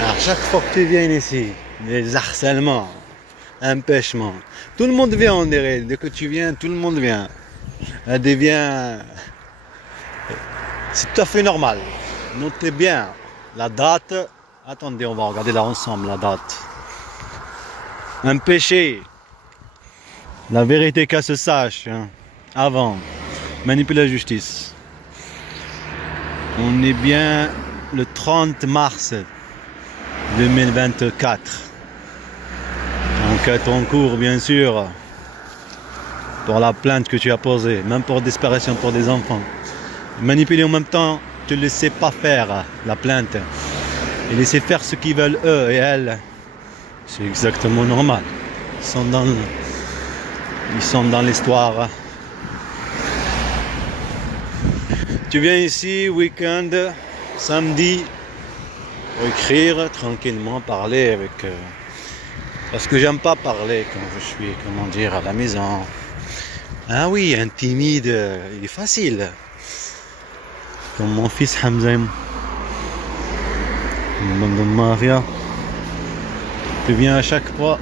Alors, chaque fois que tu viens ici, les harcèlements, empêchements, tout le monde vient, on dirait. Dès que tu viens, tout le monde vient. Elle devient... C'est tout à fait normal. Notez bien la date. Attendez, on va regarder là ensemble la date. Un péché. La vérité qu'elle se sache. Hein, avant. Manipuler la justice. On est bien le 30 mars 2024. Enquête en cours, bien sûr. Pour la plainte que tu as posée. Même pour disparition pour des enfants. Manipuler en même temps, tu ne laisses pas faire la plainte. Et laisser faire ce qu'ils veulent eux et elles. C'est exactement normal. Ils sont dans l'histoire. Tu viens ici, week-end, samedi, pour écrire tranquillement, parler avec... parce que j'aime pas parler quand je suis, comment dire, à la maison. Ah oui, un timide, il est facile. Comme mon fils Hamza. Maria. Tu viens à chaque fois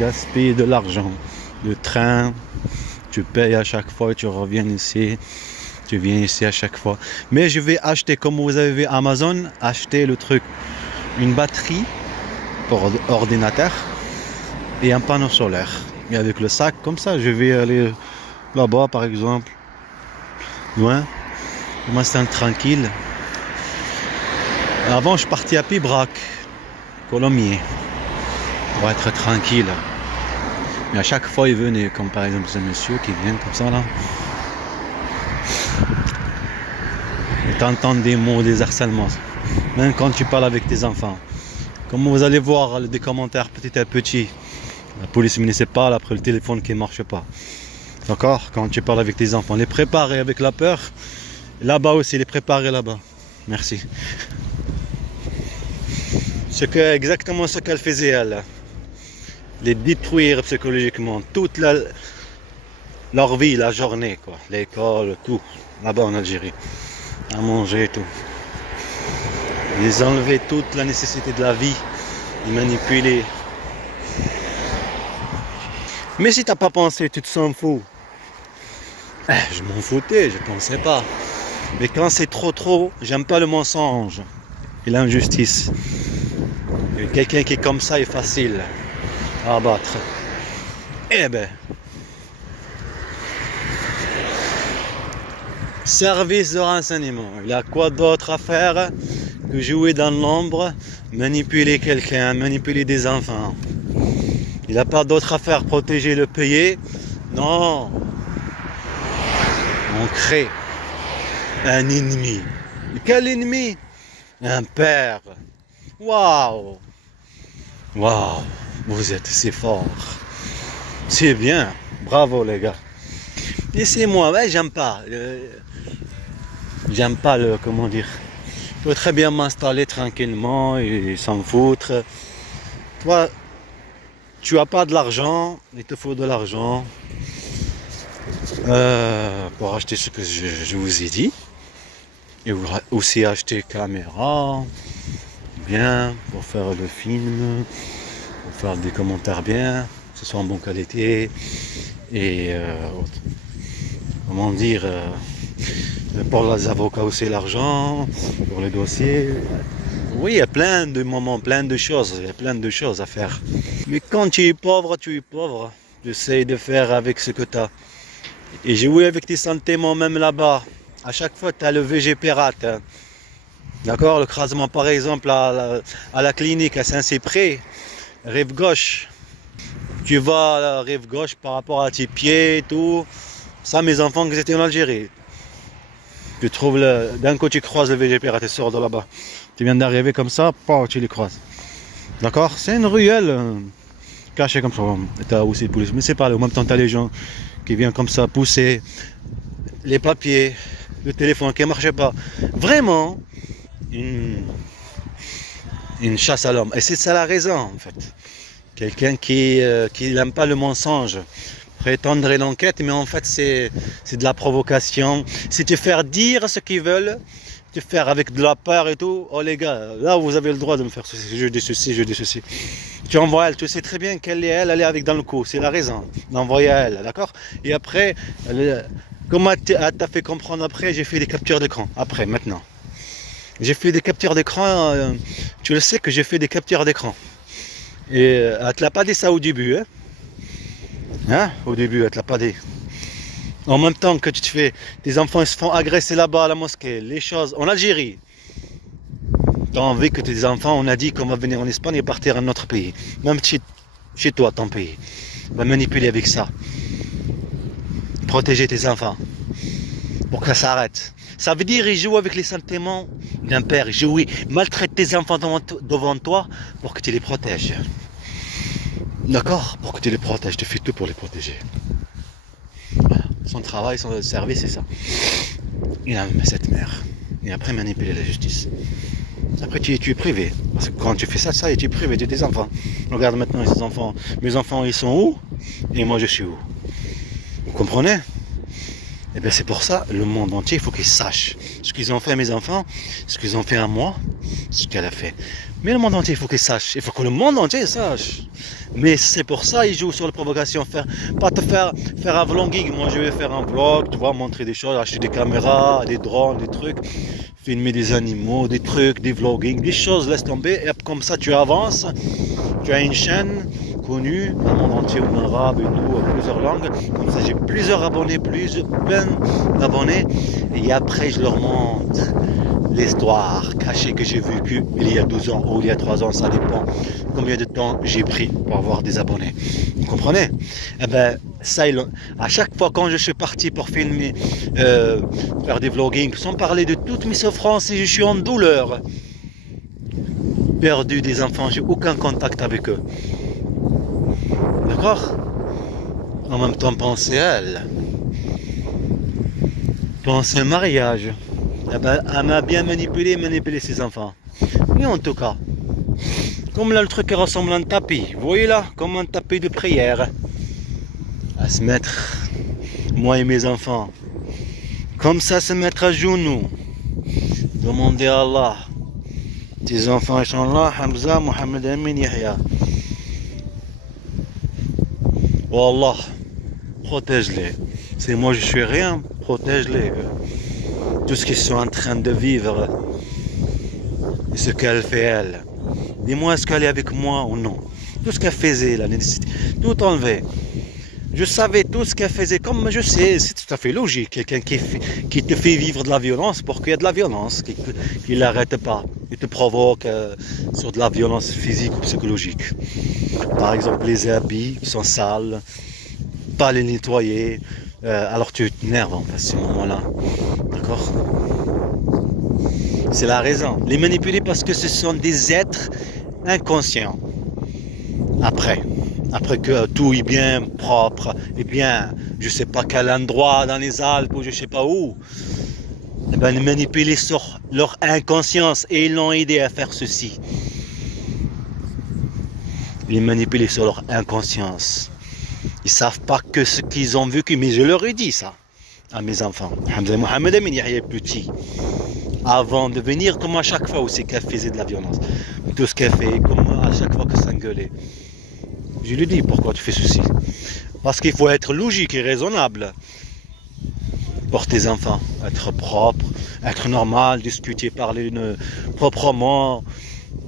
gaspiller de l'argent. Le train, tu payes à chaque fois, tu reviens ici. Tu viens ici à chaque fois. Mais je vais acheter, comme vous avez vu Amazon, acheter le truc. Une batterie pour ordinateur et un panneau solaire. Et avec le sac, comme ça, je vais aller là-bas par exemple. Loin. Moi, c'est tranquille. Avant, je partais à Pibrac, Colomiers, pour être tranquille. Mais à chaque fois, il venait, comme par exemple ce monsieur qui vient comme ça là. Et t'entends des mots, des harcèlements. Même quand tu parles avec tes enfants. Comme vous allez voir des commentaires petit à petit. La police municipale, après le téléphone qui ne marche pas. D'accord? Quand tu parles avec tes enfants, les préparer avec la peur. Là-bas aussi, les préparer là-bas. Merci. Exactement ce qu'elle faisait, elle. Les détruire psychologiquement. Toute leur vie, la journée, quoi. L'école, tout. Là-bas en Algérie. À manger, tout. Les enlever toute la nécessité de la vie. Les manipuler. Mais si t'as pas pensé, tu te sens fou. Je m'en foutais, je pensais pas. Mais quand c'est trop, j'aime pas le mensonge et l'injustice. Quelqu'un qui est comme ça est facile à abattre. Eh ben, service de renseignement. Il y a quoi d'autre à faire que jouer dans l'ombre, manipuler quelqu'un, manipuler des enfants. Il n'a pas d'autre à faire, protéger le pays. Non. On crée un ennemi. Quel ennemi? Un père. Waouh! Waouh! Vous êtes si fort. C'est bien. Bravo les gars. Laissez-moi, ouais, j'aime pas. J'aime pas le, comment dire. Je peux très bien m'installer tranquillement et s'en foutre. Toi, tu as pas de l'argent, il te faut de l'argent pour acheter ce que je vous ai dit. Et aussi acheter caméra, bien, pour faire le film, pour faire des commentaires bien, que ce soit en bonne qualité. Et comment dire, pour les avocats aussi l'argent, pour les dossiers. Oui, il y a plein de moments, plein de choses, il y a plein de choses à faire. Mais quand tu es pauvre, tu es pauvre. Tu essaies de faire avec ce que tu as. Et jouer avec tes sentiments même là-bas. À chaque fois, tu as le VG pirate. Hein. D'accord? Le crasement, par exemple, à la clinique à Saint-Cyprien, rive gauche. Tu vas à la rive gauche par rapport à tes pieds et tout. Ça, mes enfants, qui étaient en Algérie. Tu trouves d'un côté, tu croises le VG pirate et sors de là-bas. Tu viens d'arriver comme ça, tu les croises. D'accord? C'est une ruelle cachée comme ça. Tu as aussi les polices. Mais c'est pas là. En même temps, tu as les gens qui viennent comme ça pousser les papiers, le téléphone qui ne marchait pas. Vraiment, une chasse à l'homme. Et c'est ça la raison, en fait. Quelqu'un qui n'aime pas le mensonge. Prétendre l'enquête, mais en fait, c'est de la provocation. C'est te faire dire ce qu'ils veulent, te te faire avec de la peur et tout. Oh les gars, là vous avez le droit de me faire ceci, je dis ceci, je dis ceci. Tu envoies elle, tu sais très bien qu'elle est elle est avec dans le coup, c'est la raison d'envoyer à elle, d'accord? Et après, comment elle t'a fait comprendre après, j'ai fait des captures d'écran, après, maintenant. J'ai fait des captures d'écran, tu le sais que j'ai fait des captures d'écran. Et elle te l'a pas dit ça au début, hein? Hein? Au début, elle te l'a pas dit. En même temps que tu te fais, tes enfants ils se font agresser là-bas à la mosquée, les choses, en Algérie. Tu as envie que tes enfants, on a dit qu'on va venir en Espagne et partir à un autre pays. Même chez toi, ton pays. On va manipuler avec ça. Protéger tes enfants. Pour que ça s'arrête. Ça veut dire, ils jouent avec les sentiments d'un père. Jouer, maltraite tes enfants devant toi pour que tu les protèges. D'accord? Pour que tu les protèges. Tu fais tout pour les protéger. Voilà. Son travail, son service, c'est ça. Il a cette mère. Et après, manipuler la justice. Après, tu es privé. Parce que quand tu fais ça, tu es privé de tes enfants. Regarde maintenant ces enfants. Mes enfants, ils sont où? Et moi, je suis où? Vous comprenez? Et bien, c'est pour ça, le monde entier, il faut qu'ils sachent ce qu'ils ont fait à mes enfants, ce qu'ils ont fait à moi, ce qu'elle a fait. Mais le monde entier, il faut qu'il sache. Il faut que le monde entier sache. Mais c'est pour ça ils jouent sur la provocation. Pas te faire un vlogging. Moi, je vais faire un vlog, tu vois, montrer des choses, acheter des caméras, des drones, des trucs, filmer des animaux, des trucs, des vlogging, des choses, laisse tomber. Et comme ça, tu avances. Tu as une chaîne connue dans le monde entier, en arabe et tout, plusieurs langues. Comme ça, j'ai plusieurs abonnés, plein d'abonnés. Et après, je leur montre l'histoire cachée que j'ai vécue il y a 12 ans ou il y a 3 ans, ça dépend combien de temps j'ai pris pour avoir des abonnés. Vous comprenez? Eh ben, ça, à chaque fois quand je suis parti pour filmer, faire des vlogging, sans parler de toutes mes souffrances, et je suis en douleur, perdu des enfants, j'ai aucun contact avec eux. D'accord? En même temps, penser à elle. Penser au mariage. Eh ben, elle m'a bien manipulé ses enfants. Et en tout cas, comme là le truc ressemble à un tapis, vous voyez là, comme un tapis de prière, à se mettre, moi et mes enfants, comme ça se mettre à genoux, demander à Allah, tes enfants ils sont là, Hamza, Mohamed Amin, Yahya. Oh Allah, protège-les. C'est moi je suis rien, protège-les. Tout ce qu'ils sont en train de vivre, et ce qu'elle fait elle. Dis-moi, est-ce qu'elle est avec moi ou non? Tout ce qu'elle faisait, la nécessité, tout enlevé. Je savais tout ce qu'elle faisait, comme je sais, c'est tout à fait logique. Quelqu'un qui te fait vivre de la violence pour qu'il y ait de la violence, qui ne l'arrête pas, qui te provoque sur de la violence physique ou psychologique. Par exemple, les habits qui sont sales, pas les nettoyer, alors tu t'énerves en fait, à ce moment-là. D'accord? C'est la raison. Les manipuler parce que ce sont des êtres inconscients. Après que tout est bien propre, et bien, je sais pas quel endroit dans les Alpes ou je sais pas où, eh ben, les manipuler sur leur inconscience et ils l'ont aidé à faire ceci. Les manipuler sur leur inconscience. Ils savent pas que ce qu'ils ont vécu, mais je leur ai dit ça à mes enfants. Hamza Mohamed Amin Yahya petit. Avant de venir, comme à chaque fois aussi qu'elle faisait de la violence. Tout ce qu'elle fait, comme à chaque fois que ça engueulait. Je lui dis, pourquoi tu fais ceci? Parce qu'il faut être logique et raisonnable pour tes enfants. Être propre, être normal, discuter, parler proprement,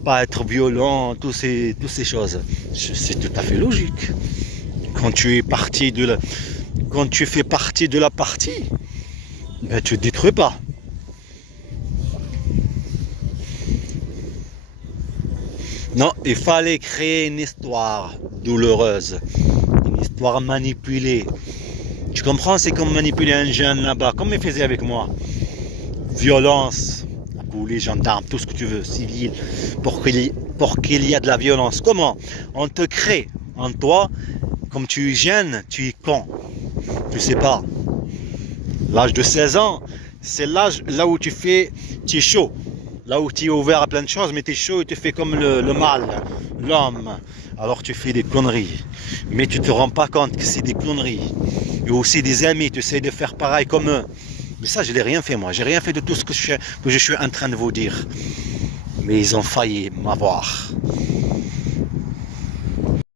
pas être violent, toutes ces choses. C'est tout à fait logique. Quand tu fais partie de la partie, ben tu ne détruis pas. Non, il fallait créer une histoire douloureuse, une histoire manipulée. Tu comprends, c'est comme manipuler un jeune là-bas, comme il faisait avec moi. Violence, les gendarmes, tout ce que tu veux, civil, pour qu'il y ait de la violence. Comment? On te crée en toi, comme tu es jeune, tu es con. Tu sais pas. L'âge de 16 ans, c'est l'âge là où tu es chaud. Là où tu es ouvert à plein de choses, mais tu es chaud et tu fais comme le mal, l'homme. Alors tu fais des conneries. Mais tu ne te rends pas compte que c'est des conneries. Et aussi des amis, tu essaies de faire pareil comme eux. Mais ça, je n'ai rien fait moi. J'ai rien fait de tout ce que je suis en train de vous dire. Mais ils ont failli m'avoir.